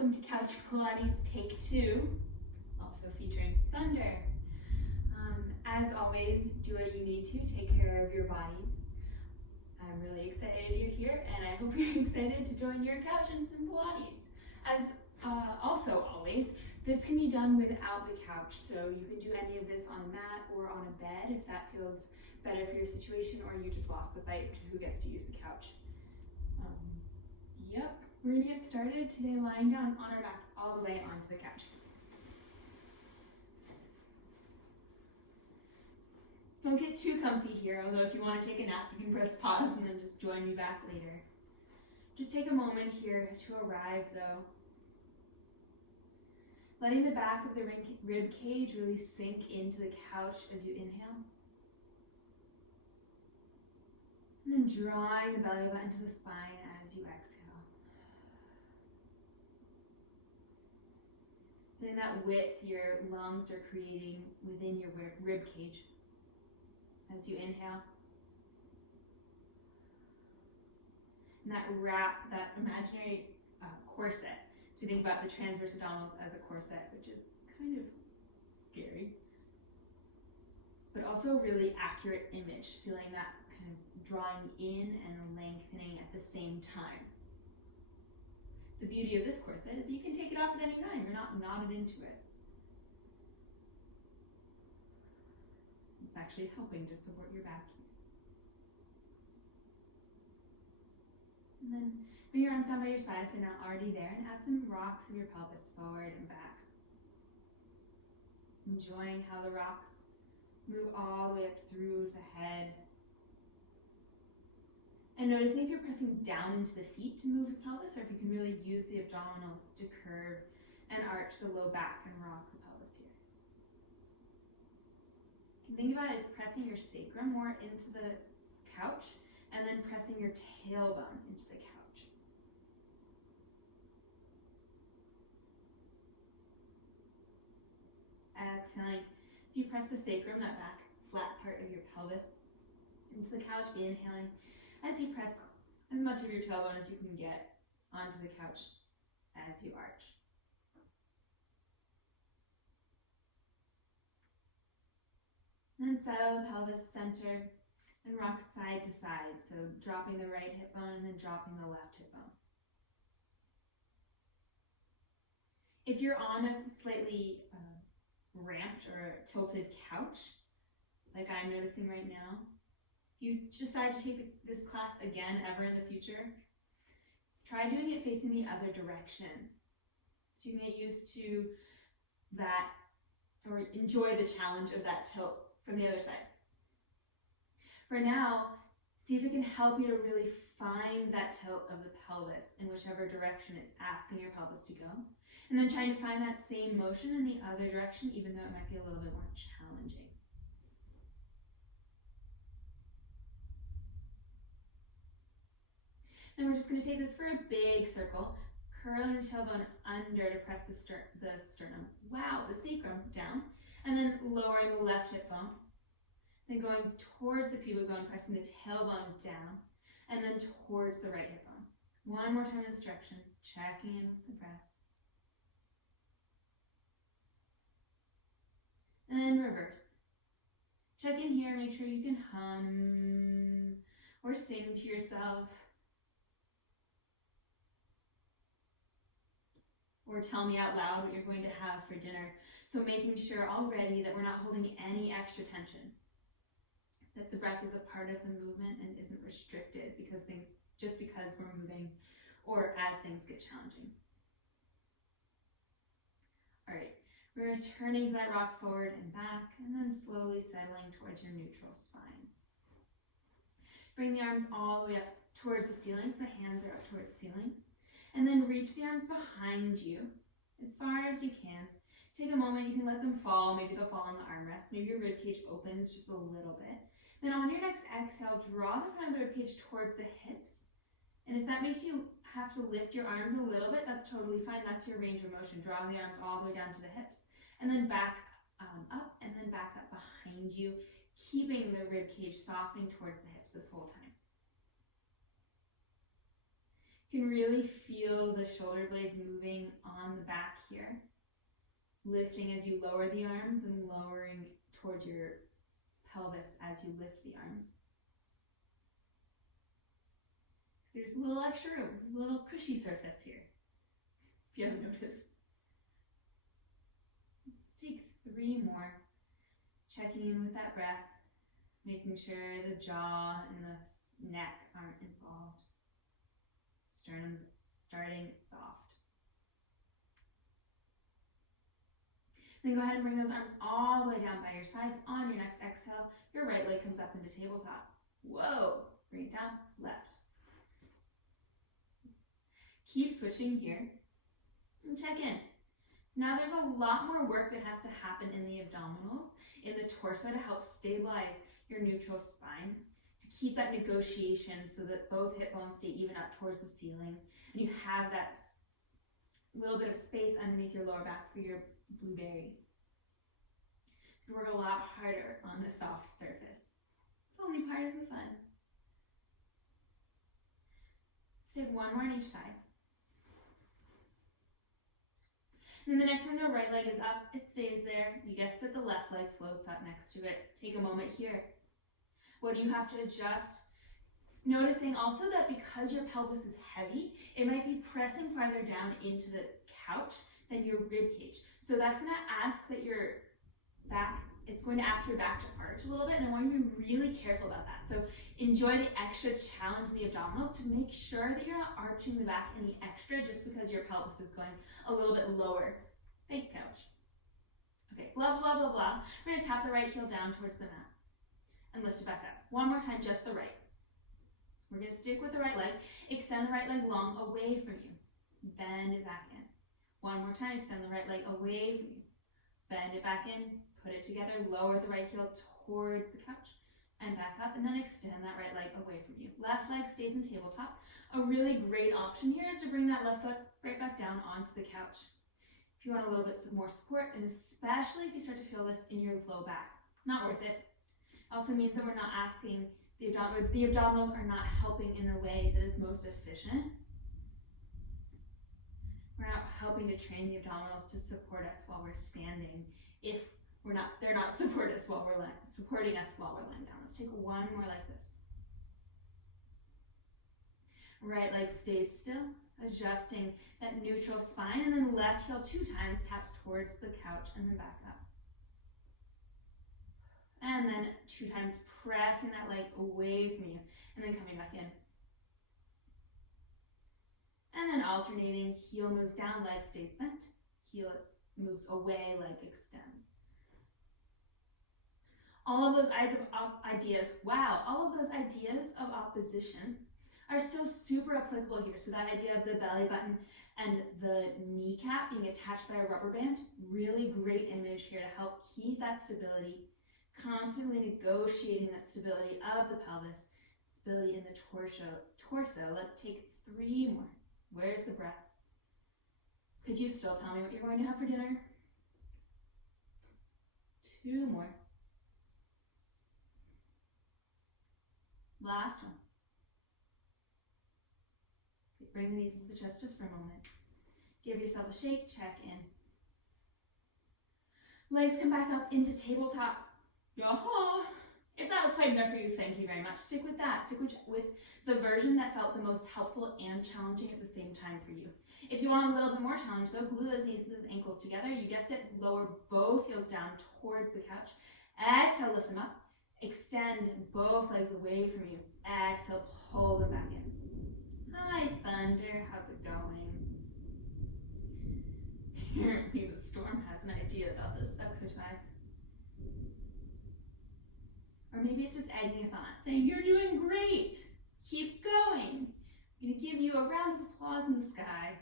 welcome to Couch Pilates Take 2, also featuring Thunder. As always, do what you need to, take care of your bodies. I'm really excited you're here, and I hope you're excited to join your couch and some Pilates. As also always, this can be done without the couch, so you can do any of this on a mat or on a bed if that feels better for your situation, or you just lost the fight to who gets to use the couch. Yep, we're gonna get started today lying down on our backs all the way onto the couch. Don't get too comfy here, although if you want to take a nap, you can press pause and then just join me back later. Just take a moment here to arrive though. Letting the back of the rib cage really sink into the couch as you inhale. And then drawing the belly button to the spine as you exhale. Feeling that width your lungs are creating within your rib cage as you inhale. And that wrap, that imaginary corset. So we think about the transverse abdominals as a corset, which is kind of scary, but also a really accurate image, feeling that kind of drawing in and lengthening at the same time. The beauty of this corset is you can take it off at any time. You're not knotted into it. It's actually helping to support your back here. And then bring your arms down by your side if they're not already there, and add some rocks of your pelvis forward and back. Enjoying how the rocks move all the way up through the head. And noticing if you're pressing down into the feet to move the pelvis, or if you can really use the abdominals to curve and arch the low back and rock the pelvis here. You can think about it as pressing your sacrum more into the couch and then pressing your tailbone into the couch. Exhaling as you press the sacrum, that back flat part of your pelvis, into the couch. Inhaling as you press as much of your tailbone as you can get onto the couch as you arch. And then settle the pelvis center and rock side to side. So dropping the right hip bone and then dropping the left hip bone. If you're on a slightly ramped or tilted couch, like I'm noticing right now, you decide to take this class again ever in the future, try doing it facing the other direction. So you can get used to that, or enjoy the challenge of that tilt from the other side. For now, see if it can help you to really find that tilt of the pelvis in whichever direction it's asking your pelvis to go. And then try to find that same motion in the other direction, even though it might be a little bit more challenging. Then we're just going to take this for a big circle, curling the tailbone under to press the sternum, the sacrum down, and then lowering the left hip bone, then going towards the pubic bone, pressing the tailbone down, and then towards the right hip bone. One more time in this direction, checking in with the breath. And then reverse. Check in here, make sure you can hum or sing to yourself. Or tell me out loud what you're going to have for dinner. So making sure already that we're not holding any extra tension. That the breath is a part of the movement and isn't restricted because we're moving or as things get challenging. All right, we're returning to that rock forward and back, and then slowly settling towards your neutral spine. Bring the arms all the way up towards the ceiling, so the hands are up towards the ceiling. And then reach the arms behind you as far as you can. Take a moment, you can let them fall. Maybe they'll fall on the armrest. Maybe your ribcage opens just a little bit. Then on your next exhale, draw the front of the ribcage towards the hips. And if that makes you have to lift your arms a little bit, that's totally fine. That's your range of motion. Draw the arms all the way down to the hips. And then back up and then back up behind you, keeping the ribcage softening towards the hips this whole time. You can really feel the shoulder blades moving on the back here, lifting as you lower the arms and lowering towards your pelvis as you lift the arms. There's a little extra room, a little cushy surface here, if you haven't noticed. Let's take 3 more. Checking in with that breath, making sure the jaw and the neck aren't involved. Sternum's starting soft. Then go ahead and bring those arms all the way down by your sides. On your next exhale, your right leg comes up into tabletop. Whoa! Bring it down, left. Keep switching here and check in. So now there's a lot more work that has to happen in the abdominals, in the torso, to help stabilize your neutral spine, to keep that negotiation so that both hip bones stay even up towards the ceiling, and you have that little bit of space underneath your lower back for your blueberry. You work a lot harder on the soft surface. It's only part of the fun. Let's take 1 more on each side. And then the next time the right leg is up, it stays there. You guessed it, the left leg floats up next to it. Take a moment here. What do you have to adjust? Noticing also that because your pelvis is heavy, it might be pressing farther down into the couch than your rib cage. So that's going to ask that your back, it's going to ask your back to arch a little bit, and I want you to be really careful about that. So enjoy the extra challenge in the abdominals to make sure that you're not arching the back any extra just because your pelvis is going a little bit lower. Thank couch. Okay, blah, blah, blah, blah. We're going to tap the right heel down towards the mat and lift it back up. 1 more time, just the right. We're going to stick with the right leg. Extend the right leg long away from you. Bend it back in. 1 more time, extend the right leg away from you. Bend it back in, put it together, lower the right heel towards the couch and back up, and then extend that right leg away from you. Left leg stays in tabletop. A really great option here is to bring that left foot right back down onto the couch. If you want a little bit more support, and especially if you start to feel this in your low back, not worth it. Also means that we're not asking the abdominals are not helping in a way that is most efficient. We're not helping to train the abdominals to support us while we're standing. If they're not supporting us while we're lying down. Let's take 1 more like this. Right leg stays still, adjusting that neutral spine, and then left heel 2 times taps towards the couch and then back up. And then 2 times pressing that leg away from you and then coming back in. And then alternating, heel moves down, leg stays bent, heel moves away, leg extends. All of those ideas of opposition are still super applicable here. So that idea of the belly button and the kneecap being attached by a rubber band, really great image here to help keep that stability, constantly negotiating that stability of the pelvis, stability in the torso. Let's take 3 more. Where's the breath? Could you still tell me what you're going to have for dinner? 2 more. Last one. Okay, bring the knees to the chest just for a moment. Give yourself a shake, check in. Legs come back up into tabletop. Yaha! If that was quite enough for you, thank you very much. Stick with that. Stick with the version that felt the most helpful and challenging at the same time for you. If you want a little bit more challenge though, glue those knees and those ankles together. You guessed it, lower both heels down towards the couch. Exhale, lift them up. Extend both legs away from you. Exhale, pull them back in. Hi, Thunder. How's it going? Apparently the storm has an idea about this exercise. Or maybe it's just egging us on, saying, you're doing great. Keep going. I'm going to give you a round of applause in the sky.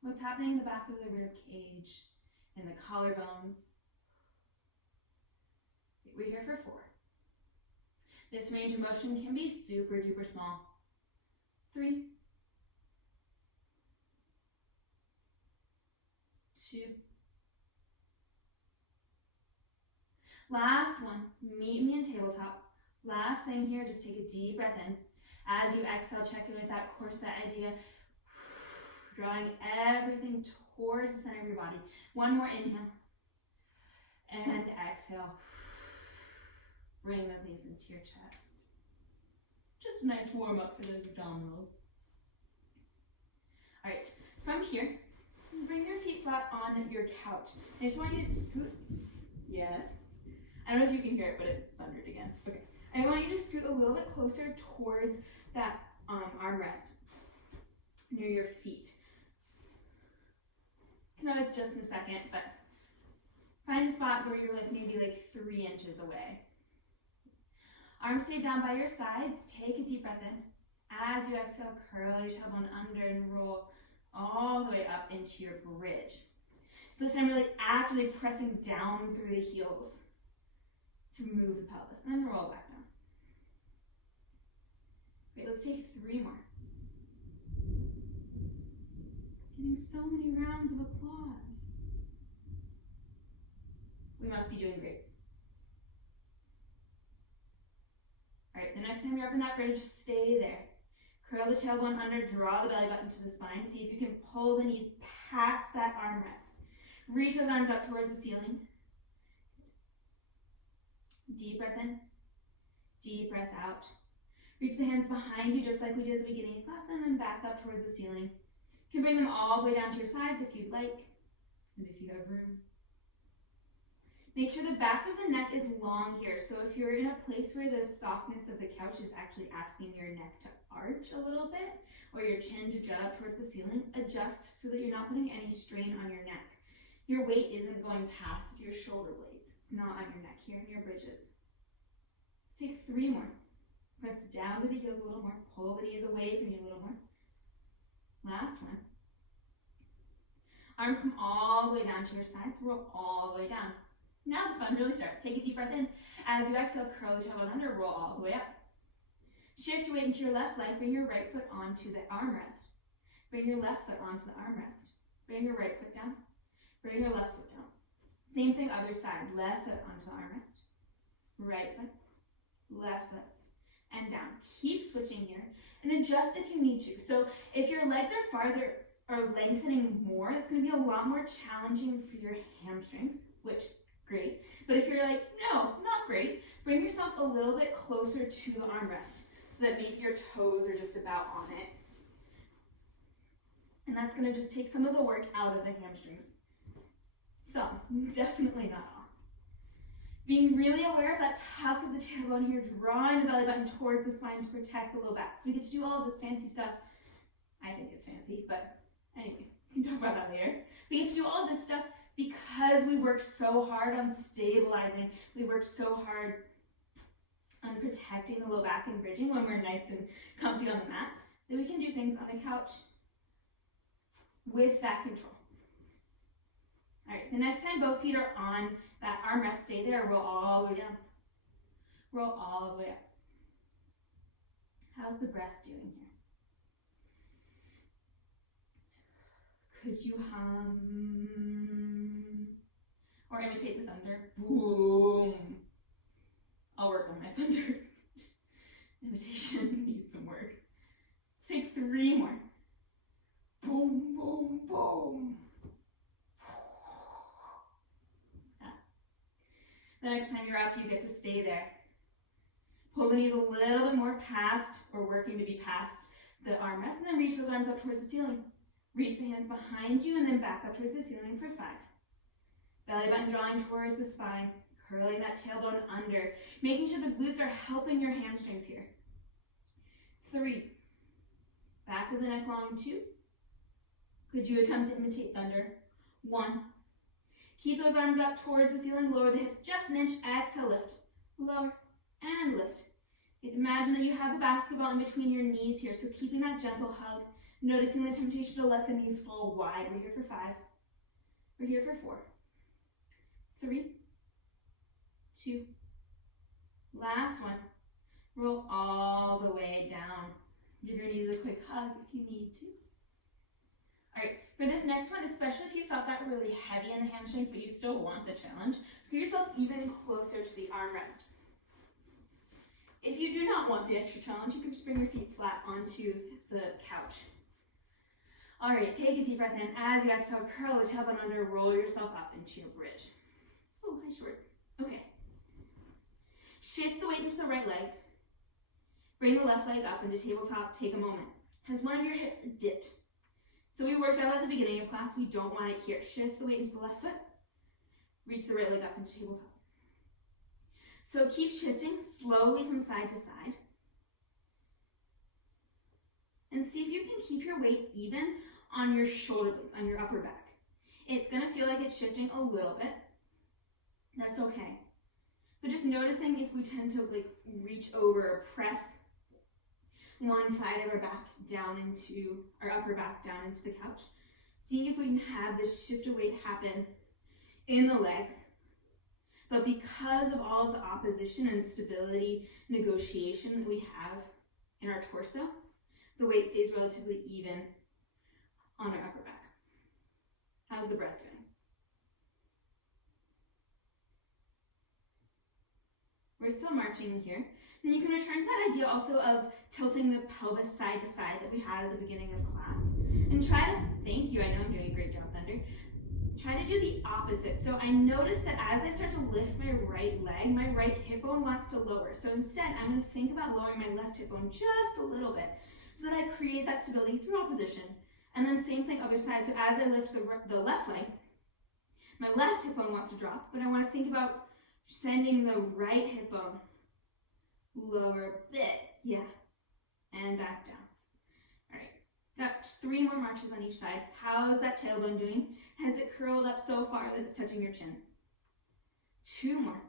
What's happening in the back of the rib cage and the collarbones? We're here for 4. This range of motion can be super duper small. 3, 2. Last one, meet me in tabletop. Last thing here, just take a deep breath in. As you exhale, check in with that corset idea. Drawing everything towards the center of your body. One more inhale. And exhale. Bring those knees into your chest. Just a nice warm up for those abdominals. All right, from here, bring your feet flat on your couch. I just want you to scoot. Yes. I don't know if you can hear it, but it thundered again. Okay. I want you to scoot a little bit closer towards that armrest near your feet. You know, it's just in a second, but find a spot where you're maybe 3 inches away. Arms stay down by your sides. Take a deep breath in. As you exhale, curl your tailbone under and roll all the way up into your bridge. So this time you're actively pressing down through the heels to move the pelvis, and then roll back down. Great, let's take 3 more. Getting so many rounds of applause. We must be doing great. All right, the next time you're up in that bridge, stay there. Curl the tailbone under, draw the belly button to the spine. See if you can pull the knees past that armrest. Reach those arms up towards the ceiling. Deep breath in, deep breath out. Reach the hands behind you just like we did at the beginning of class, and then back up towards the ceiling. You can bring them all the way down to your sides if you'd like, and if you have room. Make sure the back of the neck is long here. So if you're in a place where the softness of the couch is actually asking your neck to arch a little bit, or your chin to jut up towards the ceiling, adjust so that you're not putting any strain on your neck. Your weight isn't going past your shoulder blades. It's not on your neck here in your bridges. Let's take 3 more. Press down to the heels a little more. Pull the knees away from you a little more. Last one. Arms come all the way down to your sides. Roll all the way down. Now the fun really starts. Take a deep breath in. As you exhale, curl the tailbone under, roll all the way up. Shift your weight into your left leg. Bring your right foot onto the armrest. Bring your left foot onto the armrest. Bring your right foot down. Bring your left foot down. Same thing, other side. Left foot onto the armrest. Right foot. Left foot. And down. Keep switching here. And adjust if you need to. So if your legs are farther or lengthening more, it's going to be a lot more challenging for your hamstrings, which great. But if you're no, not great, bring yourself a little bit closer to the armrest so that maybe your toes are just about on it. And that's going to just take some of the work out of the hamstrings. Some, definitely not all. Being really aware of that tuck of the tailbone here, drawing the belly button towards the spine to protect the low back. So we get to do all of this fancy stuff. I think it's fancy, but anyway, we can talk about that later. We get to do all of this stuff because we worked so hard on stabilizing. We worked so hard on protecting the low back and bridging when we're nice and comfy on the mat, that we can do things on the couch with that control. All right, the next time both feet are on that armrest, stay there, roll all the way down. Roll all the way up. How's the breath doing here? Could you hum or imitate the thunder? Boom. I'll work on my thunder. Imitation needs some work. Let's take 3 more. Boom, boom, boom. The next time you're up, you get to stay there. Pull the knees a little bit more past, or working to be past, the armrest, and then reach those arms up towards the ceiling. Reach the hands behind you and then back up towards the ceiling for 5. Belly button drawing towards the spine, curling that tailbone under, making sure the glutes are helping your hamstrings here. 3. Back of the neck long, 2. Could you attempt to imitate thunder? 1. Keep those arms up towards the ceiling, lower the hips just an inch, exhale, lift, lower, and lift. Imagine that you have a basketball in between your knees here, so keeping that gentle hug, noticing the temptation to let the knees fall wide. We're here for 5. We're here for 4. 3, 2, last one. Roll all the way down. Give your knees a quick hug if you need to. All right, for this next one, especially if you felt that really heavy in the hamstrings, but you still want the challenge, put yourself even closer to the armrest. If you do not want want the extra challenge, you can just bring your feet flat onto the couch. All right, take a deep breath in. As you exhale, curl the tailbone under, roll yourself up into your bridge. Oh, hi shorts. Okay. Shift the weight into the right leg. Bring the left leg up into tabletop. Take a moment. Has one of your hips dipped? So we worked out at the beginning of class. We don't want it here. Shift the weight into the left foot. Reach the right leg up into tabletop. So keep shifting slowly from side to side. And see if you can keep your weight even on your shoulder blades, on your upper back. It's going to feel like it's shifting a little bit. That's okay. But just noticing if we tend to like reach over or press one side of our back down into our upper back down into the couch. Seeing if we can have this shift of weight happen in the legs. But because of all of the opposition and stability negotiation that we have in our torso, the weight stays relatively even on our upper back. How's the breath doing? We're still marching in here. Then you can return to that idea also of tilting the pelvis side to side that we had at the beginning of class. And try to, thank you, I know I'm doing a great job, Thunder. Try to do the opposite. So I notice that as I start to lift my right leg, my right hip bone wants to lower. So instead, I'm going to think about lowering my left hip bone just a little bit so that I create that stability through opposition. And then same thing other side. So as I lift the left leg, my left hip bone wants to drop, but I want to think about sending the right hip bone lower a bit. Yeah. And back down. All right. Got 3 more marches on each side. How is that tailbone doing? Has it curled up so far that it's touching your chin? 2 more.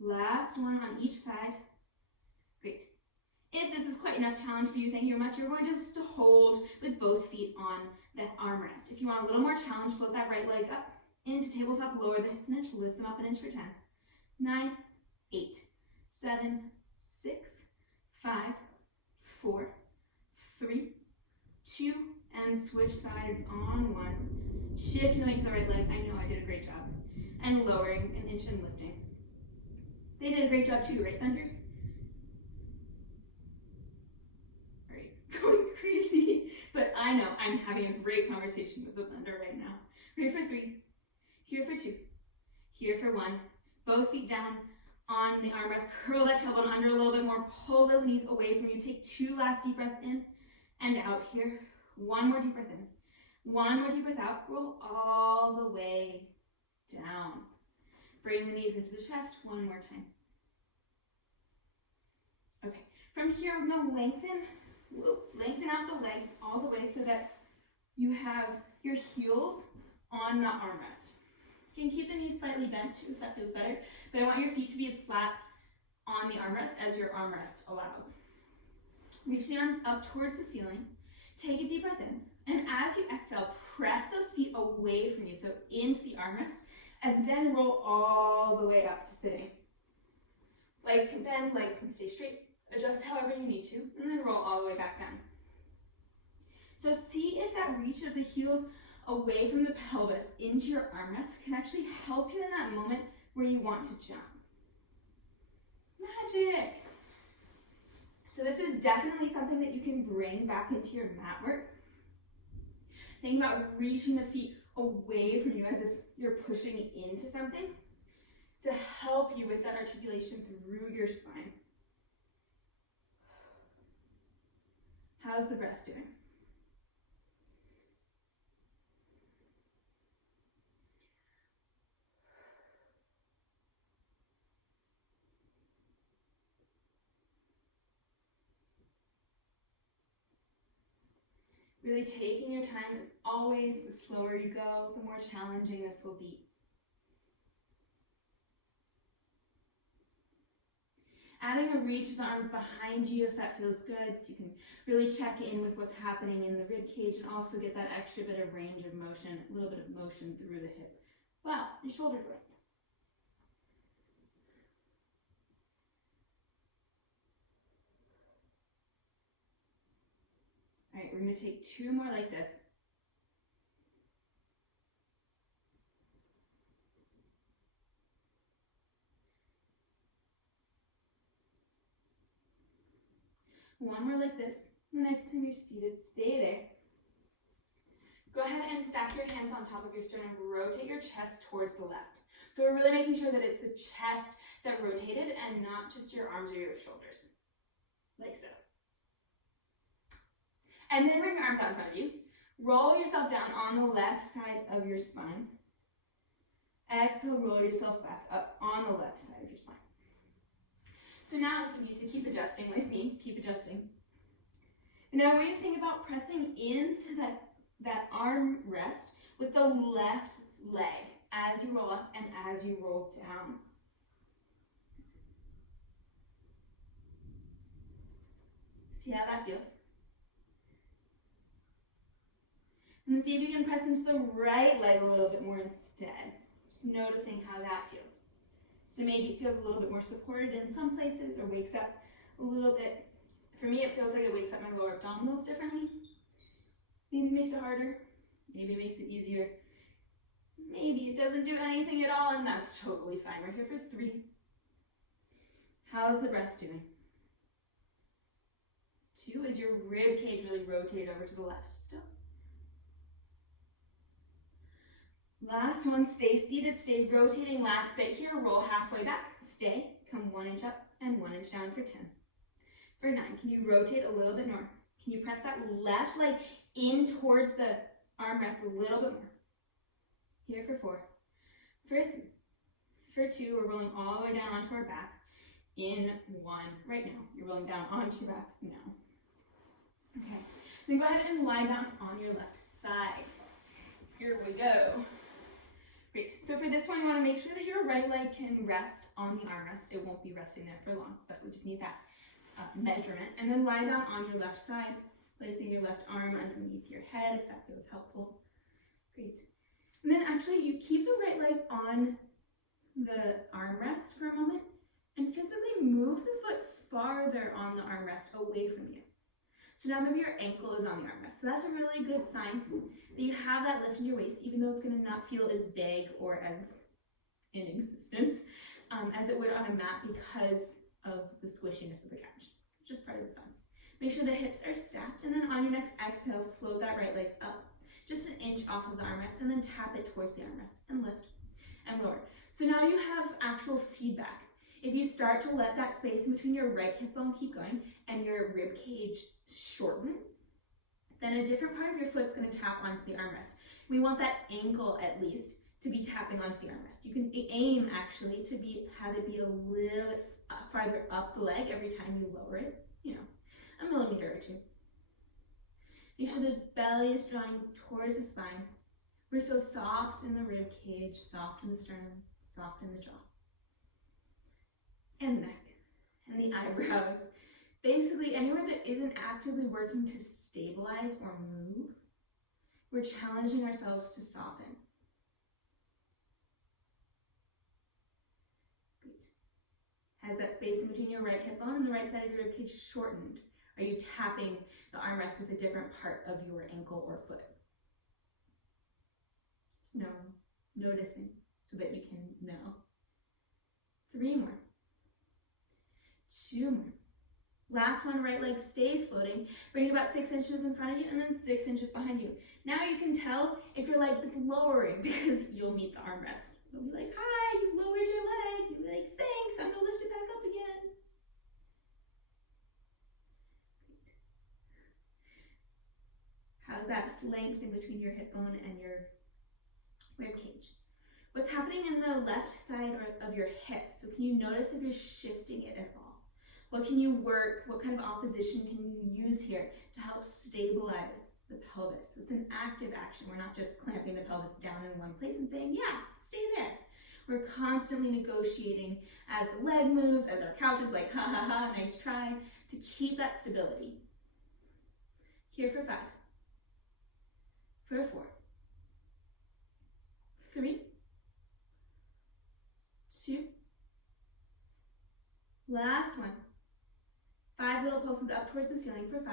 Last one on each side. Great. If this is quite enough challenge for you, thank you very much. You're going just to hold with both feet on the armrest. If you want a little more challenge, float that right leg up into tabletop, lower the hips an inch, lift them up an inch for 10. 9, 8, 7, 6, 5, 4, 3, 2, and switch sides on 1. Shift the weight to the right leg. I know I did a great job. And lowering an inch and lifting. They did a great job too, right, Thunder? All right, going crazy. But I know I'm having a great conversation with the Thunder right now. Here for 3, here for 2, here for 1. Both feet down on the armrest. Curl that tailbone under a little bit more. Pull those knees away from you. Take 2 last deep breaths in and out here. 1 more deep breath in. 1 more deep breath out. Roll all the way down. Bring the knees into the chest 1 more time. Okay, from here we're going to lengthen out the legs all the way so that you have your heels on the armrest. You can keep the knees slightly bent if that feels better, but I want your feet to be as flat on the armrest as your armrest allows. Reach the arms up towards the ceiling. Take a deep breath in, and as you exhale, press those feet away from you, so into the armrest, and then roll all the way up to sitting. Legs can bend, legs can stay straight. Adjust however you need to, and then roll all the way back down. So see if that reach of the heels away from the pelvis into your armrest can actually help you in that moment where you want to jump. Magic! So this is definitely something that you can bring back into your mat work. Think about reaching the feet away from you as if you're pushing into something to help you with that articulation through your spine. How's the breath doing? Really taking your time. As always, the slower you go, the more challenging this will be. Adding a reach of the arms behind you if that feels good, so you can really check in with what's happening in the rib cage and also get that extra bit of range of motion, a little bit of motion through the hip. Wow, your shoulder joint. All right, we're going to take 2 more like this. One more like this. The next time you're seated, stay there. Go ahead and stack your hands on top of your sternum. Rotate your chest towards the left. So we're really making sure that it's the chest that rotated and not just your arms or your shoulders. Like so. And then bring your arms out in front of you. Roll yourself down on the left side of your spine. Exhale, roll yourself back up on the left side of your spine. So now if you need to keep adjusting like me, keep adjusting. And now I want you to think about pressing into that arm rest with the left leg as you roll up and as you roll down. See how that feels? And then see if you can press into the right leg a little bit more instead. Just noticing how that feels. So maybe it feels a little bit more supported in some places or wakes up a little bit. For me, it feels like it wakes up my lower abdominals differently. Maybe it makes it harder. Maybe it makes it easier. Maybe it doesn't do anything at all, and that's totally fine. We're here for 3. How's the breath doing? 2, is your rib cage really rotated over to the left still? Last one, stay seated, stay rotating. Last bit here, roll halfway back, stay, come 1 inch up and 1 inch down for 10. For 9, can you rotate a little bit more? Can you press that left leg in towards the armrest a little bit more? Here for 4. For 3. For 2, we're rolling all the way down onto our back. In 1, right now. You're rolling down onto your back now. Okay, then go ahead and lie down on your left side. Here we go. Great, so for this one, you want to make sure that your right leg can rest on the armrest. It won't be resting there for long, but we just need that measurement. And then lie down on your left side, placing your left arm underneath your head, if that feels helpful. Great. And then actually, you keep the right leg on the armrest for a moment, and physically move the foot farther on the armrest away from you. So now maybe your ankle is on the armrest. So that's a really good sign that you have that lift in your waist, even though it's going to not feel as big or as in existence as it would on a mat because of the squishiness of the couch. Just part of the fun. Make sure the hips are stacked, and then on your next exhale, float that right leg up just an inch off of the armrest, and then tap it towards the armrest and lift and lower. So now you have actual feedback. If you start to let that space in between your right hip bone keep going and your rib cage shorten, then a different part of your foot's going to tap onto the armrest. We want that ankle at least to be tapping onto the armrest. You can aim actually to have it be a little bit farther up the leg every time you lower it, a millimeter or 2. Make sure the belly is drawing towards the spine. We're so soft in the rib cage, soft in the sternum, soft in the jaw. And the neck, and the eyebrows. Basically, anywhere that isn't actively working to stabilize or move, we're challenging ourselves to soften. Great. Has that space in between your right hip bone and the right side of your rib cage shortened? Are you tapping the armrest with a different part of your ankle or foot? Just noticing so that you can know. 3 more. 2 more. Last one, right leg stays floating. Bring it about 6 inches in front of you and then 6 inches behind you. Now you can tell if your leg is lowering because you'll meet the armrest. You'll be like, hi, you've lowered your leg. You'll be like, thanks, I'm gonna lift it back up again. How's that length in between your hip bone and your rib cage? What's happening in the left side of your hip? So can you notice if you're shifting it at all? What can you work? What kind of opposition can you use here to help stabilize the pelvis? So it's an active action. We're not just clamping the pelvis down in one place and saying, yeah, stay there. We're constantly negotiating as the leg moves, as our couch is like, ha ha ha, nice try, to keep that stability. Here for 5. For 4. 3. 2. Last one. 5 little pulses up towards the ceiling for 5,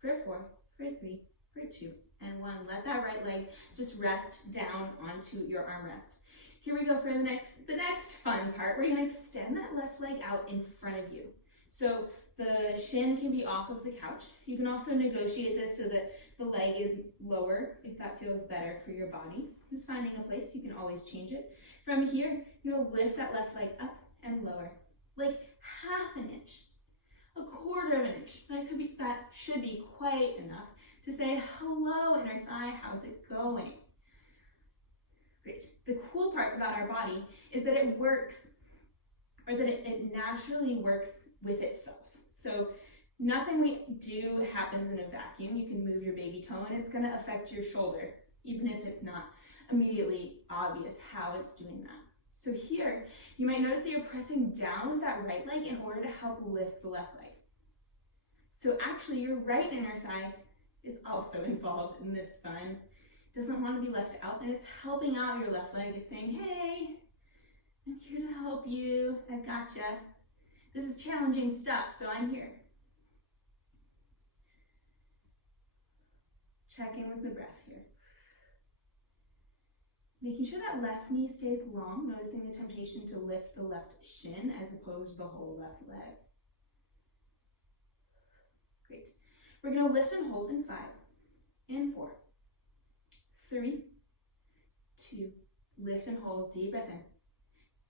for 4, for 3, for 2, and 1. Let that right leg just rest down onto your armrest. Here we go for the next fun part. We're going to extend that left leg out in front of you. So The shin can be off of the couch. You can also negotiate this so that the leg is lower if that feels better for your body. Just finding a place, you can always change it. From here, you'll lift that left leg up and lower, like half an inch, a quarter of an inch. That should be quite enough to say, hello, inner thigh, how's it going? Great. The cool part about our body is that it works, or that it naturally works with itself. So nothing we do happens in a vacuum. You can move your baby toe and it's going to affect your shoulder, even if it's not immediately obvious how it's doing that. So here, you might notice that you're pressing down with that right leg in order to help lift the left leg. So actually, your right inner thigh is also involved in this spine. It doesn't want to be left out, and it's helping out your left leg. It's saying, hey, I'm here to help you. I gotcha. This is challenging stuff, so I'm here. Check in with the breath here. Making sure that left knee stays long, noticing the temptation to lift the left shin as opposed to the whole left leg. Great. We're going to lift and hold in 5, in 4, 3, 2, lift and hold, deep breath in,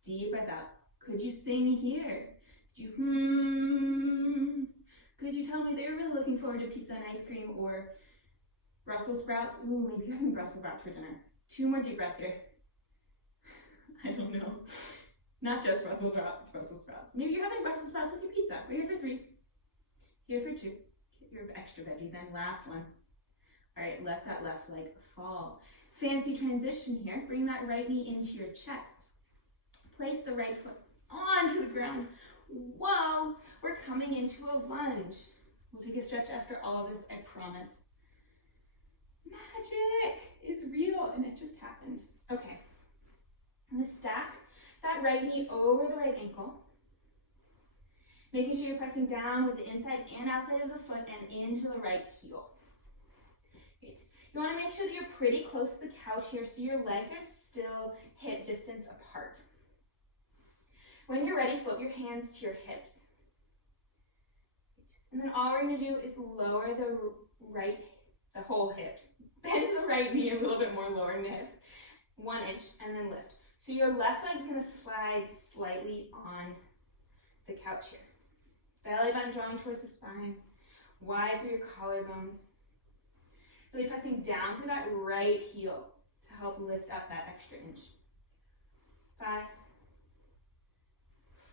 deep breath out. Could you sing here? Could you tell me they were really looking forward to pizza and ice cream or Brussels sprouts? Ooh, maybe you're having Brussels sprouts for dinner. 2 more deep breaths here. I don't know. Not just Brussels sprouts. Maybe you're having Brussels sprouts with your pizza. We're here for 3. Here for 2. Get your extra veggies in. Last one. All right, let that left leg fall. Fancy transition here. Bring that right knee into your chest. Place the right foot onto the ground. Whoa, we're coming into a lunge. We'll take a stretch after all of this, I promise. Magic is real, and it just happened. Okay, I'm gonna stack that right knee over the right ankle, making sure you're pressing down with the inside and outside of the foot and into the right heel. Great. You wanna make sure that you're pretty close to the couch here so your legs are still hip distance apart. When you're ready, flip your hands to your hips. And then all we're gonna do is lower the whole hips. Bend the right knee a little bit more, lowering the hips, 1 inch, and then lift. So your left leg's gonna slide slightly on the couch here. Belly button drawing towards the spine, wide through your collarbones. Really pressing down through that right heel to help lift up that extra inch. 5,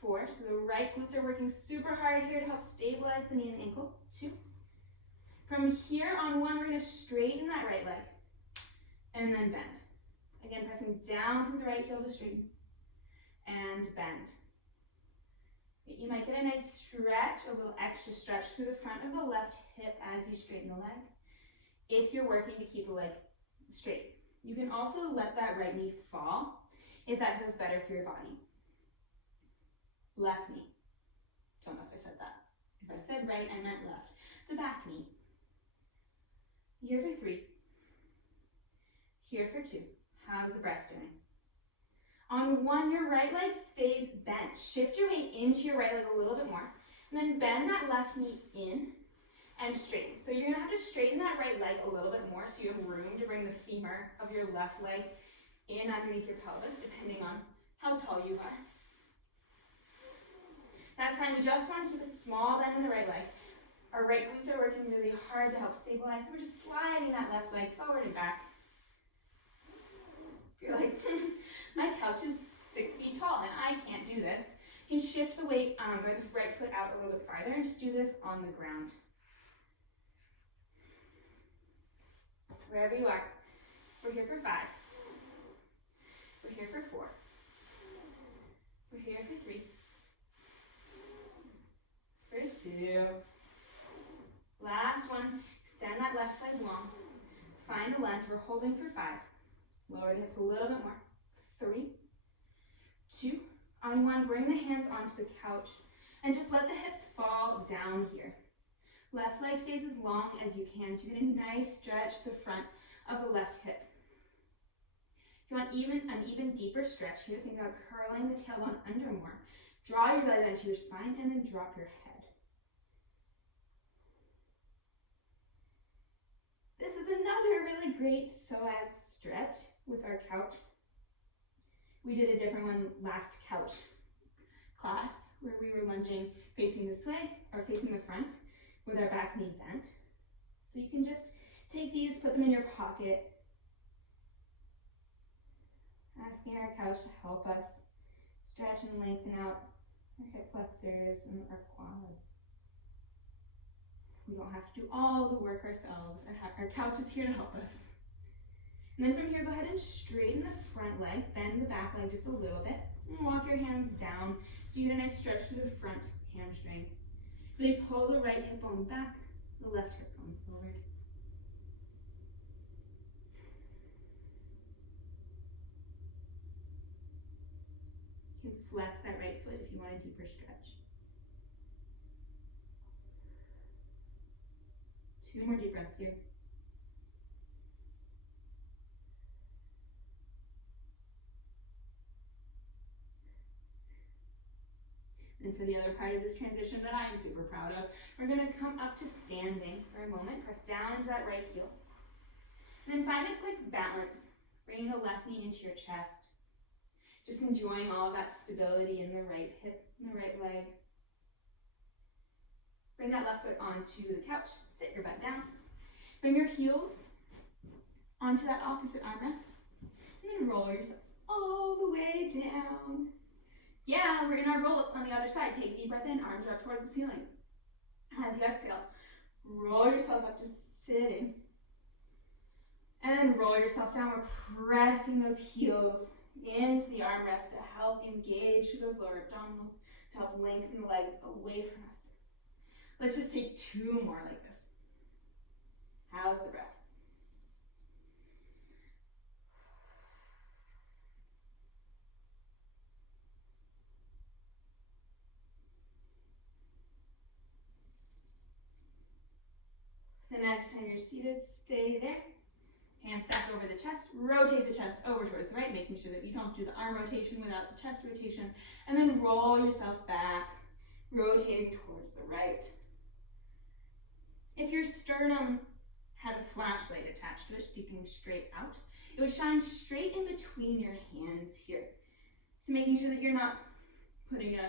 4, so the right glutes are working super hard here to help stabilize the knee and the ankle. 2. From here on 1, we're going to straighten that right leg and then bend. Again, pressing down through the right heel to straighten and bend. You might get a nice stretch, a little extra stretch through the front of the left hip as you straighten the leg, if you're working to keep the leg straight. You can also let that right knee fall if that feels better for your body. Left knee. Don't know if I said that. If I said right, I meant left. The back knee. Here for 3. Here for 2. How's the breath doing? On 1, your right leg stays bent. Shift your weight into your right leg a little bit more, and then bend that left knee in and straighten. So you're gonna have to straighten that right leg a little bit more so you have room to bring the femur of your left leg in underneath your pelvis, depending on how tall you are. That time, we just want to keep a small bend in the right leg. Our right glutes are working really hard to help stabilize. So we're just sliding that left leg forward and back. If you're like, my couch is 6 feet tall and I can't do this, you can shift the weight or the right foot out a little bit farther and just do this on the ground. Wherever you are. We're here for 5. We're here for 4. We're here for 3. For 2. Last one. Extend that left leg long. Find a lunge. We're holding for 5. Lower the hips a little bit more. 3, 2. On 1, bring the hands onto the couch and just let the hips fall down here. Left leg stays as long as you can, so you get a nice stretch to the front of the left hip. If you want an even deeper stretch here, think about curling the tailbone under more. Draw your belly down to your spine and then drop your head. This is another really great psoas stretch with our couch. We did a different one last couch class where we were lunging facing this way or facing the front with our back knee bent. So you can just take these, put them in your pocket, asking our couch to help us stretch and lengthen out our hip flexors and our quads. We don't have to do all the work ourselves. Our couch is here to help us. And then from here, go ahead and straighten the front leg, bend the back leg just a little bit, and walk your hands down so you get a nice stretch through the front hamstring. Really pull the right hip bone back, the left hip bone forward. You can flex that right foot if you want a deeper stretch. 2 more deep breaths here. And for the other part of this transition that I'm super proud of, we're going to come up to standing for a moment. Press down into that right heel. And then find a quick balance, bringing the left knee into your chest. Just enjoying all of that stability in the right hip and the right leg. Bring that left foot onto the couch. Sit your butt down. Bring your heels onto that opposite armrest. And then roll yourself all the way down. Yeah, we're in our roll-ups on the other side. Take a deep breath in, arms are up towards the ceiling. As you exhale, roll yourself up to sitting. And then roll yourself down. We're pressing those heels into the armrest to help engage those lower abdominals, to help lengthen the legs away from us. Let's just take 2 more like this. How's the breath? The next time you're seated, stay there. Hands stacked over the chest, rotate the chest over towards the right, making sure that you don't do the arm rotation without the chest rotation, and then roll yourself back, rotating towards the right. If your sternum had a flashlight attached to it, peeking straight out, it would shine straight in between your hands here. So making sure that you're not putting a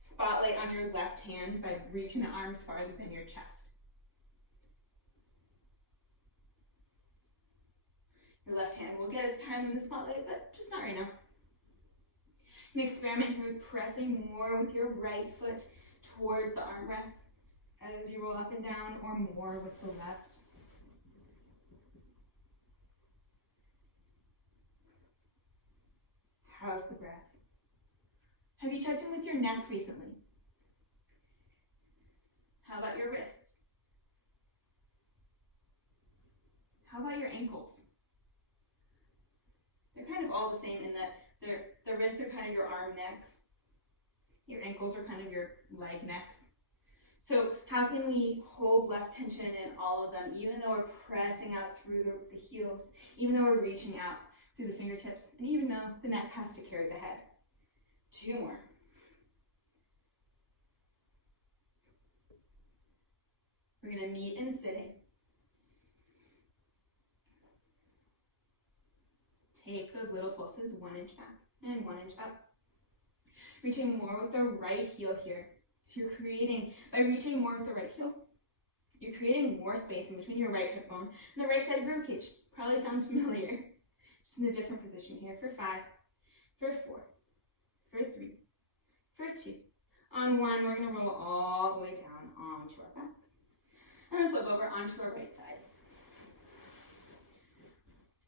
spotlight on your left hand by reaching the arms farther than your chest. Your left hand will get its time in the spotlight, but just not right now. You can experiment here with pressing more with your right foot towards the armrests as you roll up and down, or more with the left. How's the breath? Have you checked in with your neck recently? How about your wrists? How about your ankles? They're kind of all the same in that the wrists are kind of your arm necks. Your ankles are kind of your leg necks. So how can we hold less tension in all of them, even though we're pressing out through the heels, even though we're reaching out through the fingertips, and even though the neck has to carry the head? 2 more. We're going to meet in sitting. Take those little pulses, 1 inch back and 1 inch up. Reaching more with the right heel here. So you're creating, by reaching more with the right heel, you're creating more space in between your right hip bone and the right side of your ribcage. Probably sounds familiar. Just in a different position here for 5, for 4, for 3, for 2. On 1, we're going to roll all the way down onto our backs. And then flip over onto our right side.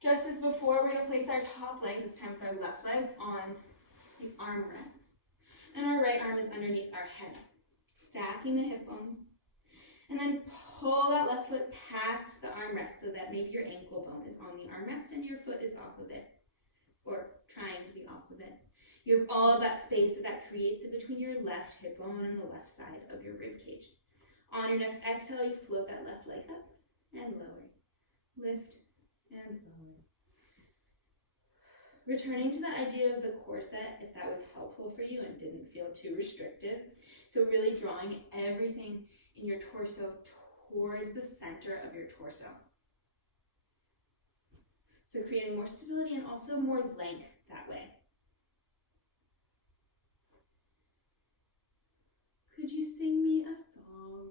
Just as before, we're going to place our top leg, this time it's our left leg, on the armrest. And our right arm is underneath our head. Stacking the hip bones. And then pull that left foot past the armrest so that maybe your ankle bone is on the armrest and your foot is off of it. Or trying to be off of it. You have all of that space that creates in between your left hip bone and the left side of your rib cage. On your next exhale, you float that left leg up and lower. Lift and lower. Returning to that idea of the corset, if that was helpful for you and didn't feel too restrictive. So really drawing everything in your torso towards the center of your torso. So creating more stability and also more length that way. Could you sing me a song?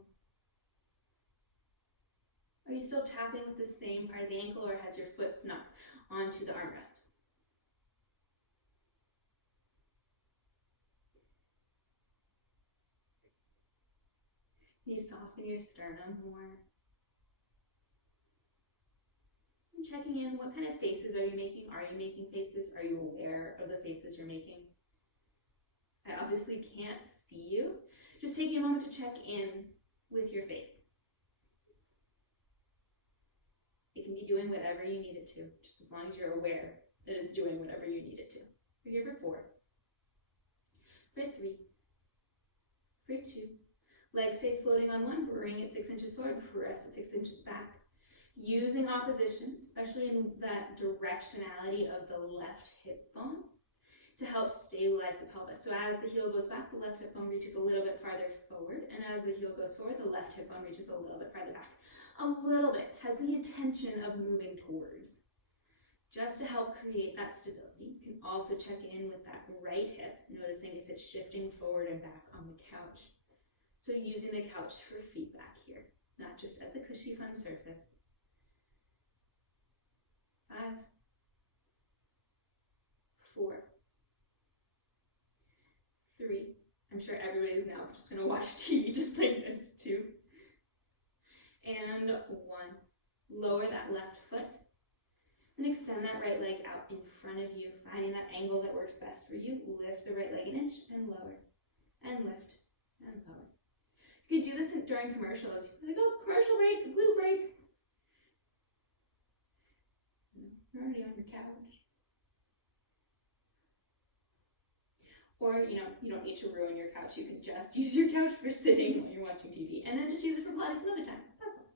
Are you still tapping with the same part of the ankle, or has your foot snuck onto the armrest? Can you soften your sternum more? And checking in, what kind of faces are you making? Are you making faces? Are you aware of the faces you're making? I obviously can't see you. Just taking a moment to check in with your face. It can be doing whatever you need it to, just as long as you're aware that it's doing whatever you need it to. We're here for 4. For 3. For 2. Leg stays floating on 1, bring it 6 inches forward, press it 6 inches back. Using opposition, especially in that directionality of the left hip bone, to help stabilize the pelvis. So as the heel goes back, the left hip bone reaches a little bit farther forward, and as the heel goes forward, the left hip bone reaches a little bit farther back. A little bit has the intention of moving towards. Just to help create that stability, you can also check in with that right hip, noticing if it's shifting forward and back on the couch. So using the couch for feedback here, not just as a cushy, fun surface. 5, 4, 3. I'm sure everybody's now just going to watch TV just like this too. And 1. Lower that left foot. And extend that right leg out in front of you, finding that angle that works best for you. Lift the right leg an inch and lower. And lift and lower. You could do this during commercials. Like, oh, commercial break, glue break. You're already on your couch. Or, you don't need to ruin your couch. You can just use your couch for sitting while you're watching TV, and then just use it for Pilates another time. That's all.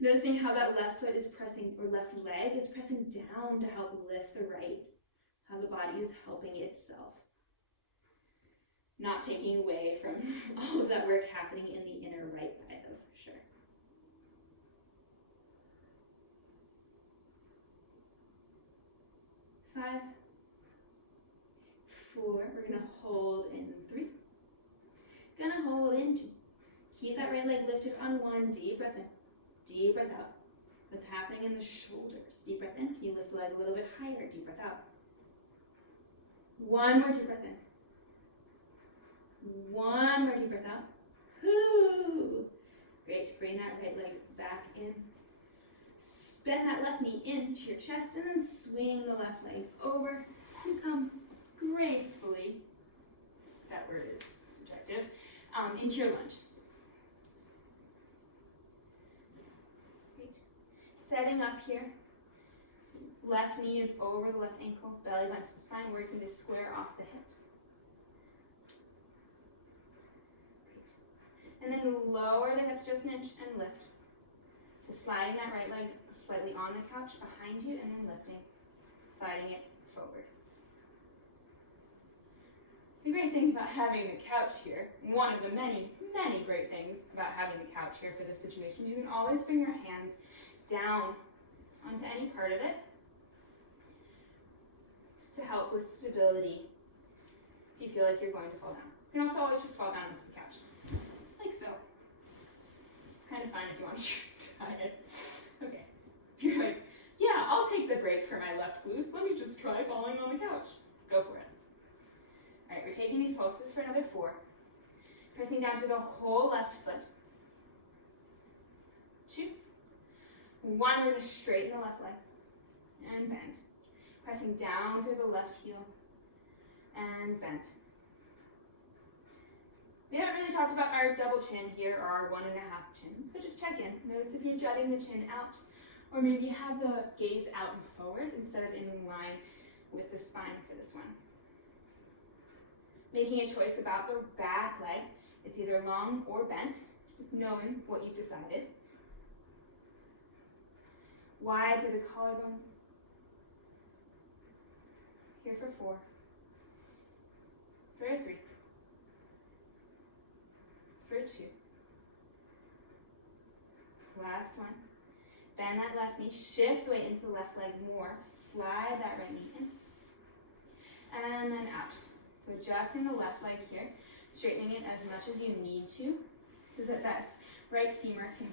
Noticing how that left foot is pressing, or left leg is pressing down to help lift the right. How the body is helping itself. Not taking away from all of that work happening in the inner right thigh, though, for sure. 5, 4, we're going to hold in 3, going to hold in 2. Keep that right leg lifted on 1, deep breath in, deep breath out. What's happening in the shoulders? Deep breath in, can you lift the leg a little bit higher? Deep breath out. 1 more deep breath in. 1 more deep breath out. Whoo! Great, bring that right leg back in. Bend that left knee into your chest and then swing the left leg over and come gracefully, that word is subjective, into your lunge. Great. Setting up here, left knee is over the left ankle, belly button to the spine, working to square off the hips. Great. And then lower the hips just an inch and lift. So sliding that right leg slightly on the couch behind you and then lifting, sliding it forward. The great thing about having the couch here, one of the many, many great things about having the couch here for this situation, is you can always bring your hands down onto any part of it to help with stability if you feel like you're going to fall down. You can also always just fall down onto the couch, like so. It's kind of fun if you want to try it. Okay. If you're like, yeah, I'll take the break for my left glutes. Let me just try falling on the couch. Go for it. All right, we're taking these pulses for another 4. Pressing down through the whole left foot. 2. 1, we're going to straighten the left leg and bend. Pressing down through the left heel and bend. We haven't really talked about our double chin here, or our 1.5 chins, but just check in. Notice if you're jutting the chin out, or maybe have the gaze out and forward instead of in line with the spine for this one. Making a choice about the back leg. It's either long or bent, just knowing what you've decided. Wide through the collarbones. Here for 4. For 3. For 2. Last one. Bend that left knee, shift the weight into the left leg more. Slide that right knee in. And then out. So adjusting the left leg here, straightening it as much as you need to so that that right femur can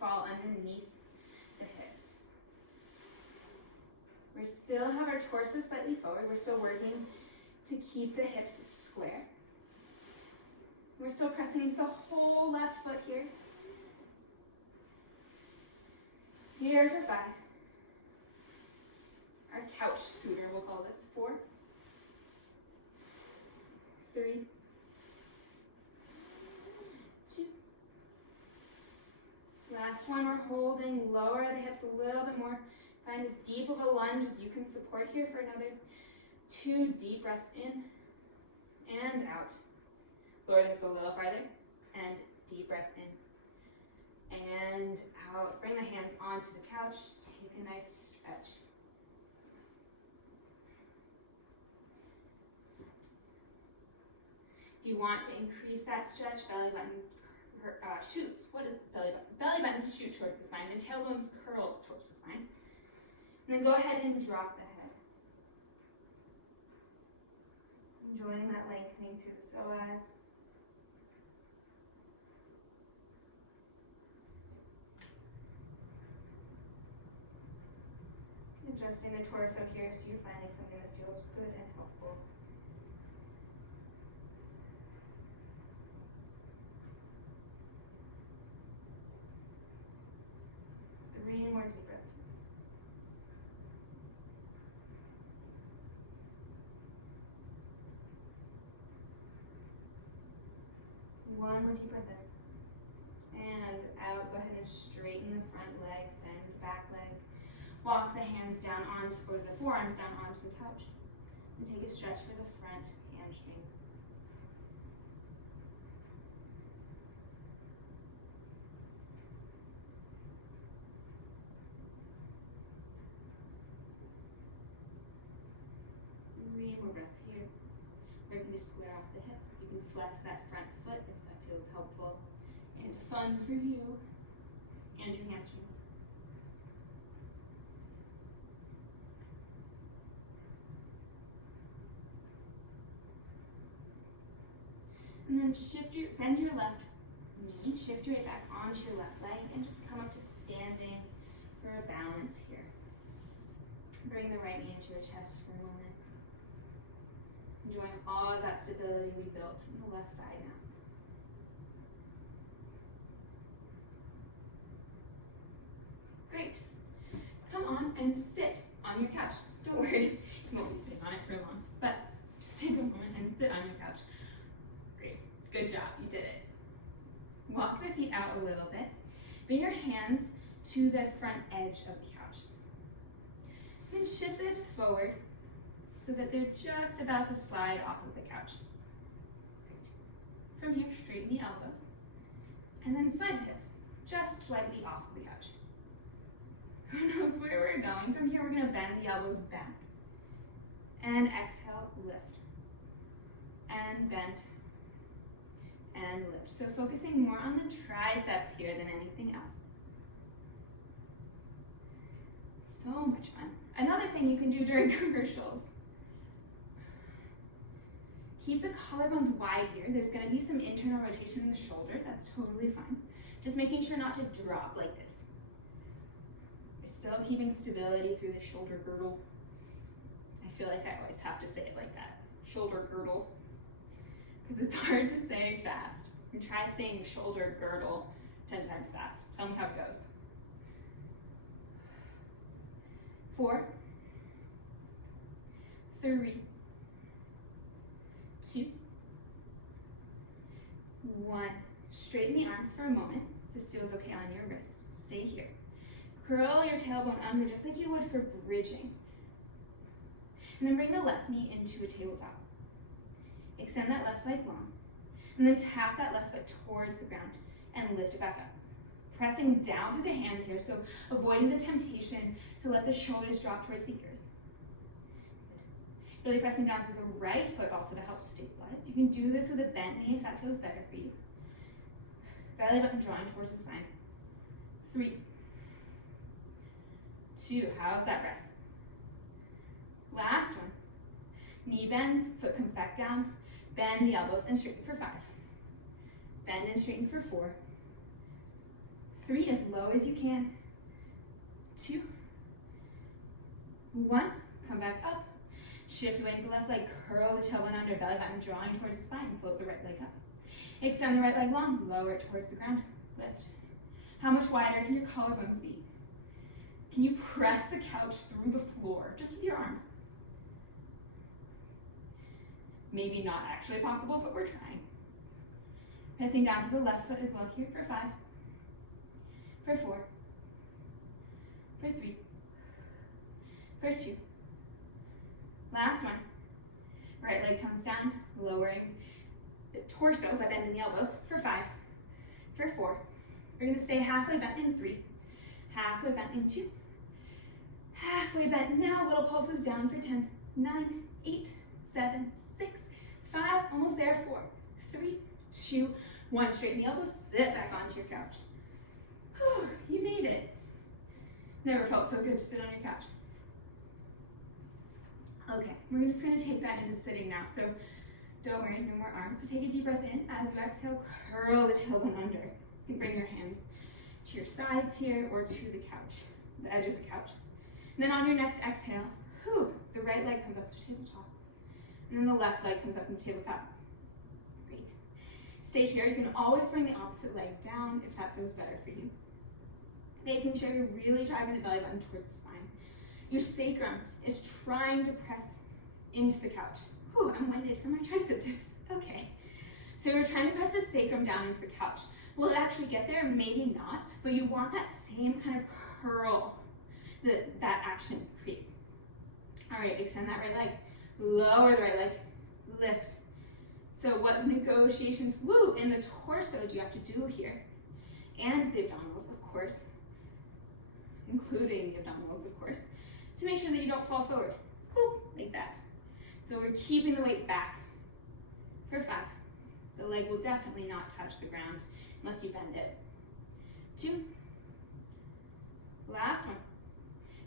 fall underneath the hips. We still have our torso slightly forward. We're still working to keep the hips square. We're still pressing into the whole left foot here. Here for 5. Our couch scooter, we'll call this. 4, 3, 2. Last one, we're holding. Lower the hips a little bit more. Find as deep of a lunge as you can support here for another 2 deep breaths in and out. Lower the hips a little farther and deep breath in and out. Bring the hands onto the couch. Just take a nice stretch. If you want to increase that stretch, belly button shoots. What is belly button? Belly buttons shoot towards the spine and tailbones curl towards the spine. And then go ahead and drop the head. Enjoying that lengthening through the psoas. Adjusting the torso here so you're finding something that feels good and helpful. 3 more deep breaths. 1 more deep breath in. And out. Go ahead and straighten the front leg, bend the back leg. Walk the hands down onto, or the forearms down onto the couch. And take a stretch for the front hamstrings. Three more breaths here. We're going to square off the hips. You can flex that front foot if that feels helpful and fun for you and your hamstrings. And then bend your left knee, shift your weight back onto your left leg, and just come up to standing for a balance here. Bring the right knee into your chest for a moment. Enjoying all of that stability we built on the left side now. Great. Come on and sit on your couch. Don't worry, you won't be sitting on it for long, but just take a moment and sit on your couch. Good job, you did it. Walk the feet out a little bit. Bring your hands to the front edge of the couch. Then shift the hips forward so that they're just about to slide off of the couch. Great. From here, straighten the elbows. And then slide the hips just slightly off of the couch. Who knows where we're going? From here, we're going to bend the elbows back. And exhale, lift. And bend. And lift. So focusing more on the triceps here than anything else. So much fun. Another thing you can do during commercials. Keep the collarbones wide here. There's going to be some internal rotation in the shoulder. That's totally fine. Just making sure not to drop like this. You're still keeping stability through the shoulder girdle. I feel like I always have to say it like that. Shoulder girdle. Because it's hard to say fast. And try saying shoulder girdle 10 times fast. Tell me how it goes. 4, 3, 2, 1. Straighten the arms for a moment. This feels okay on your wrists. Stay here. Curl your tailbone under just like you would for bridging. And then bring the left knee into a tabletop. Extend that left leg long. And then tap that left foot towards the ground and lift it back up. Pressing down through the hands here, so avoiding the temptation to let the shoulders drop towards the ears. Really pressing down through the right foot also to help stabilize. You can do this with a bent knee if that feels better for you. Belly button drawing towards the spine. 3, 2. How's that breath? Last one. Knee bends, foot comes back down. Bend the elbows and straighten for 5. Bend and straighten for 4. 3, as low as you can. 2. 1. Come back up. Shift your weight to the left leg. Curl the tailbone under, belly button drawing towards the spine. Float the right leg up. Extend the right leg long. Lower it towards the ground. Lift. How much wider can your collarbones be? Can you press the couch through the floor just with your arms? Maybe not actually possible, but we're trying. Pressing down to the left foot as well here for 5, for 4, for 3, for 2. Last one. Right leg comes down, lowering the torso by bending the elbows for 5, for 4. We're going to stay halfway bent in 3, halfway bent in 2, halfway bent now, little pulses down for 10, 9, 8, 7, 6, 5, almost there, 4, 3, 2, 1. Straighten the elbows, sit back onto your couch. Whew, you made it. Never felt so good to sit on your couch. Okay, we're just going to take that into sitting now. So don't worry, no more arms, but take a deep breath in. As you exhale, curl the tailbone under. You can bring your hands to your sides here or to the couch, the edge of the couch. And then on your next exhale, the right leg comes up to tabletop. And then the left leg comes up to tabletop. Great. Stay here. You can always bring the opposite leg down if that feels better for you. Making sure you're really driving the belly button towards the spine. Your sacrum is trying to press into the couch. I'm winded from my tricep dips. Okay. So you're trying to press the sacrum down into the couch. Will it actually get there? Maybe not, but you want that same kind of curl that action creates. All right, extend that right leg. Lower the right leg. Lift. So what negotiations, in the torso do you have to do here? And the abdominals, of course, including the abdominals, of course, to make sure that you don't fall forward. Like that. So we're keeping the weight back for 5. The leg will definitely not touch the ground unless you bend it. 2. Last one.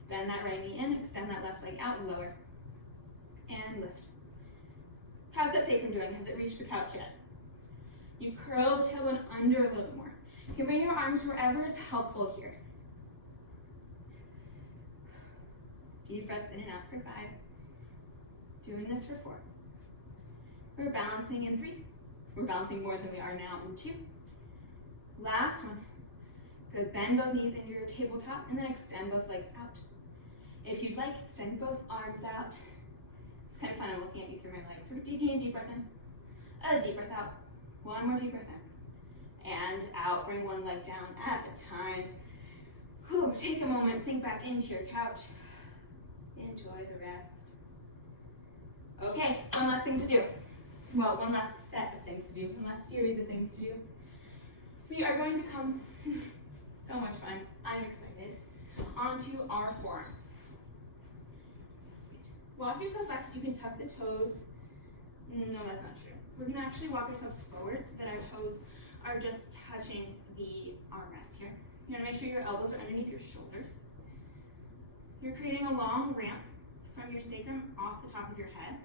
Bend that right knee in, extend that left leg out, lower, and lift. How's that sacrum doing? Has it reached the couch yet? You curl the tailbone under a little bit more. You can bring your arms wherever is helpful here. Deep breaths in and out for 5. Doing this for 4. We're balancing in 3. We're balancing more than we are now in 2. Last one. Good, bend both knees into your tabletop and then extend both legs out. If you'd like, extend both arms out. It's kind of fun, I'm looking at you through my legs. We're taking a deep breath in, a deep breath out. One more deep breath in. And out, bring one leg down at a time. Take a moment, sink back into your couch. Enjoy the rest. Okay, one last thing to do. Well, one last set of things to do, one last series of things to do. We are going to come, so much fun, I'm excited, onto our forearms. Walk yourself back so you can tuck the toes. No, that's not true. We're going to actually walk ourselves forward so that our toes are just touching the armrest here. You're going to make sure your elbows are underneath your shoulders. You're creating a long ramp from your sacrum off the top of your head.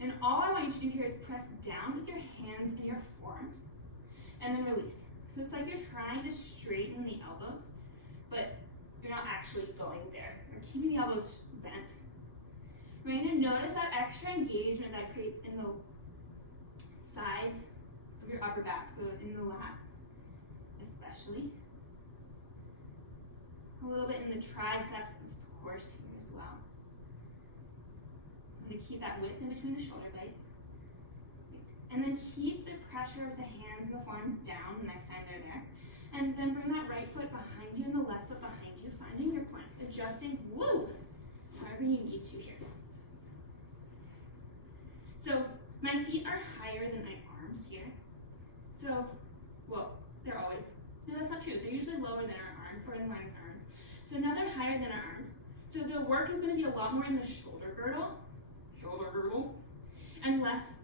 And all I want you to do here is press down with your hands and your forearms, and then release. So it's like you're trying to straighten the elbows, but you're not actually going there. You're keeping the elbows bent. You're going to notice that extra engagement that creates in the sides of your upper back, so in the lats especially. A little bit in the triceps, of course, here as well. I'm going to keep that width in between the shoulder blades. And then keep the pressure of the hands and the forearms down the next time they're there. And then bring that right foot behind you and the left foot behind you, finding your plank, adjusting, however you need to here. So my feet are higher than my arms here. So, they're always, no, that's not true. They're usually lower than our arms or in line with our arms. So now they're higher than our arms. So the work is going to be a lot more in the shoulder girdle, and less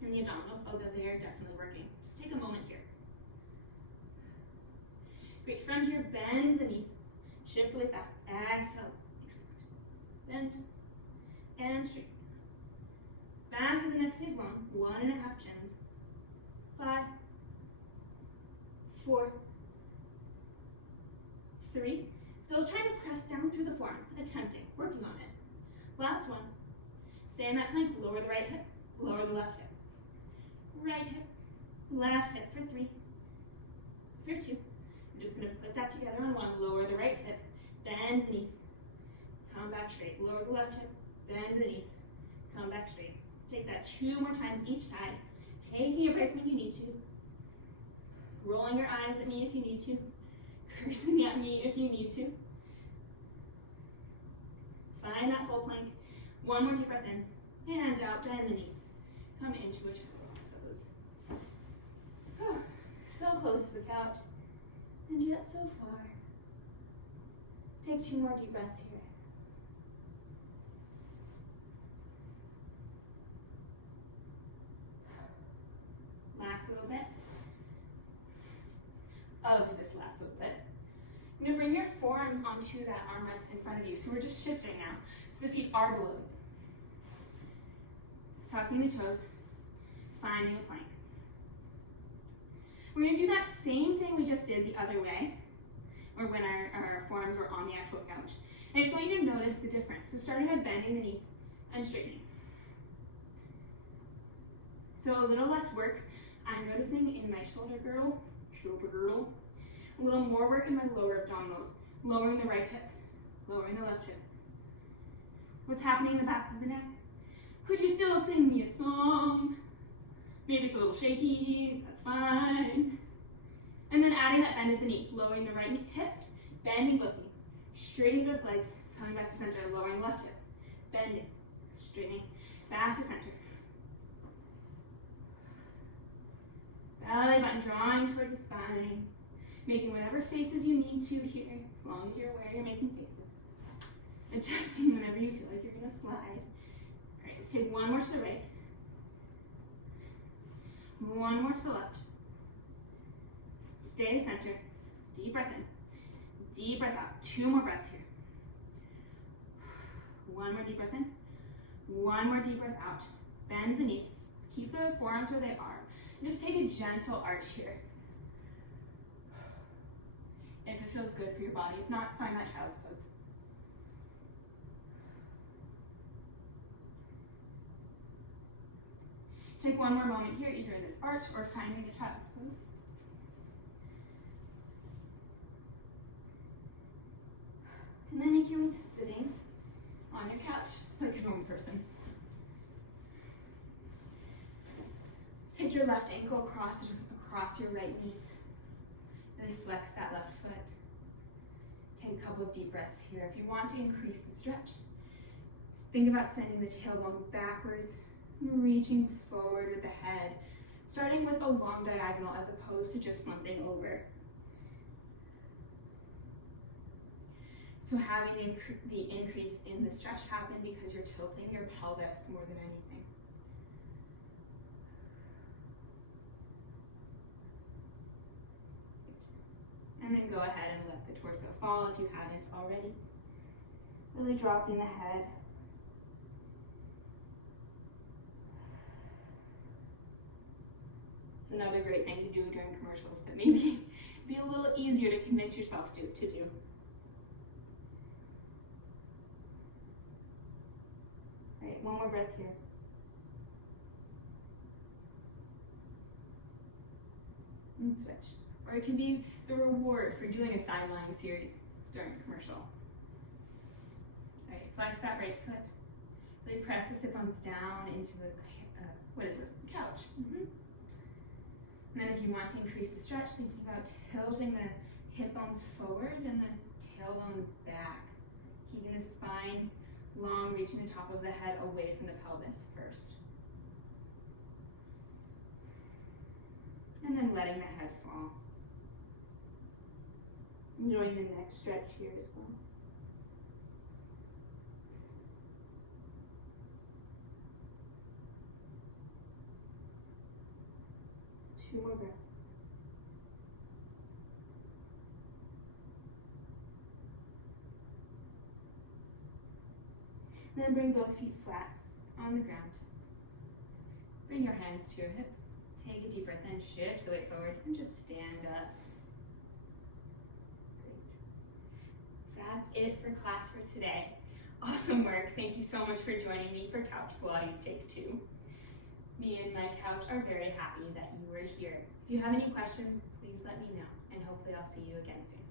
in the abdominals, although they are definitely working. Just take a moment here. Great, from here, bend the knees, shift the weight back, Exhale, extend. Bend and straighten. Back of the neck stays long. 1.5 chins. 5, 4, 3. Still trying to press down through the forearms. Attempting, working on it. Last one. Stay in that plank. Lower the right hip. Lower the left hip. Right hip. Left hip for 3. For 2. You're just going to put that together on 1. Lower the right hip. Bend the knees. Come back straight. Lower the left hip. Bend the knees. Come back straight. Let's take that 2 more times each side. Taking a break when you need to. Rolling your eyes at me if you need to. Cursing at me if you need to. Find that full plank. 1 more deep breath in. And out. Bend the knees. Come into a child's pose. So close to the couch. And yet so far. Take 2 more deep breaths here. Last little bit of this last little bit. You're going to bring your forearms onto that armrest in front of you. So we're just shifting now. So the feet are below. Tucking the toes, finding a plank. We're going to do that same thing we just did the other way, or when our forearms were on the actual couch. And I just want you to notice the difference. So starting by bending the knees and straightening. So a little less work I'm noticing in my shoulder girdle, a little more work in my lower abdominals, lowering the right hip, lowering the left hip. What's happening in the back of the neck? Could you still sing me a song? Maybe it's a little shaky, that's fine. And then adding that bend at the knee, lowering the right hip, bending both knees, straightening both legs, coming back to center, lowering left hip, bending, straightening, back to center. Belly button drawing towards the spine, making whatever faces you need to here, as long as you're aware you're making faces. Adjusting whenever you feel like you're going to slide. All right, let's take 1 more to the right. 1 more to the left. Stay center. Deep breath in. Deep breath out. 2 more breaths here. 1 more deep breath in. 1 more deep breath out. Bend the knees. Keep the forearms where they are. Just take a gentle arch here. If it feels good for your body. If not, find that child's pose. Take 1 more moment here, either in this arch or finding the child's pose. And then make your way to sitting on your couch like a normal person. Take your left ankle across your right knee. Really flex that left foot. Take a couple of deep breaths here. If you want to increase the stretch, think about sending the tailbone backwards, reaching forward with the head, starting with a long diagonal as opposed to just slumping over. So having the increase in the stretch happen because you're tilting your pelvis more than anything. And then go ahead and let the torso fall if you haven't already. Really dropping the head. It's another great thing to do during commercials that maybe be a little easier to convince yourself to do. All right, 1 more breath here. And switch. Or it can be the reward for doing a side-lying series during a commercial. All right, flex that right foot. Really press the sit-bones down into the, couch. And then if you want to increase the stretch, thinking about tilting the hip bones forward and the tailbone back. Keeping the spine long, reaching the top of the head away from the pelvis first. And then letting the head fall. Enjoying the neck stretch here as well. Two more breaths. And then bring both feet flat on the ground. Bring your hands to your hips. Take a deep breath in, shift the weight forward, and just stand up. Great. That's it for class for today. Awesome work. Thank you so much for joining me for Couch Pilates Take 2. Me and my couch are very happy that you were here. If you have any questions, please let me know, and hopefully I'll see you again soon.